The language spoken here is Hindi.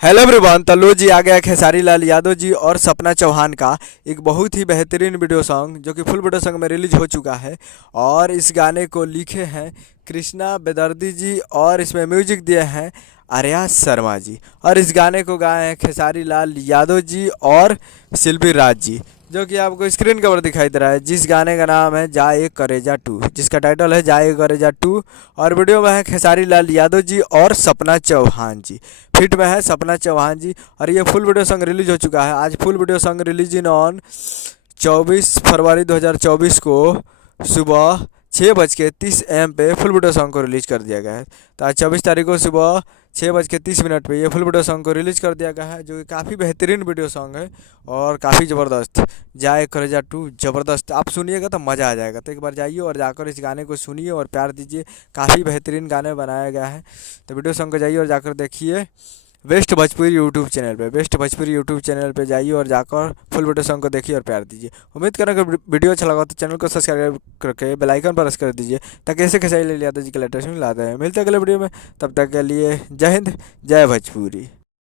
Hello everyone. तो लो जी आ गया खेसारी लाल यादव जी और सपना चौहान का एक बहुत ही बेहतरीन वीडियो सॉन्ग जो कि फुल वीडियो सॉन्ग में रिलीज हो चुका है। और इस गाने को लिखे हैं कृष्णा बेदर्दी जी और इसमें म्यूजिक दिए हैं आर्या शर्मा जी। और इस गाने को गाए हैं खेसारी लाल यादव जी और शिल्पी राज जी, जो कि आपको स्क्रीन कवर दिखाई दे रहा है। जिस गाने का नाम है जाए करेजा टू, जिसका टाइटल है जाए करेजा टू। और वीडियो में है खेसारी लाल यादव जी और सपना चौहान जी, फिट में है सपना चौहान जी। और ये फुल वीडियो सॉन्ग रिलीज हो चुका है। आज full video song release in on 24 फरवरी 2024 को सुबह 6:30 AM पे फुल वीडियो सॉन्ग को रिलीज कर दिया गया है। तो आज 24 तारीख को सुबह 6:30 पे ये फुल वीडियो सॉन्ग को रिलीज कर दिया गया है, जो कि काफ़ी बेहतरीन वीडियो सॉन्ग है और काफ़ी ज़बरदस्त। जाए करेजा टू ज़बरदस्त, आप सुनिएगा तो मज़ा आ जाएगा। तो एक बार जाइए और जाकर इस गाने को सुनिए और प्यार दीजिए। काफ़ी बेहतरीन गाने बनाया गया है। तो वीडियो सॉन्ग को जाइए और जाकर देखिए बेस्ट भोजपुरी यूट्यूब चैनल पे। बेस्ट भोजपुरी यूट्यूब चैनल पे जाइए और जाकर फुल वीडियो सॉन्ग को देखिए और प्यार दीजिए। उम्मीद करें कि वीडियो अच्छा लगा तो चैनल को सब्सक्राइब करके बेल आइकन पर प्रेस कर दीजिए, ताकि ऐसे खेसारी लाल यादव जी के लेटेस्ट मिल आता है। मिलते हैं अगले वीडियो में, तब तक के लिए जय हिंद जय भोजपुरी।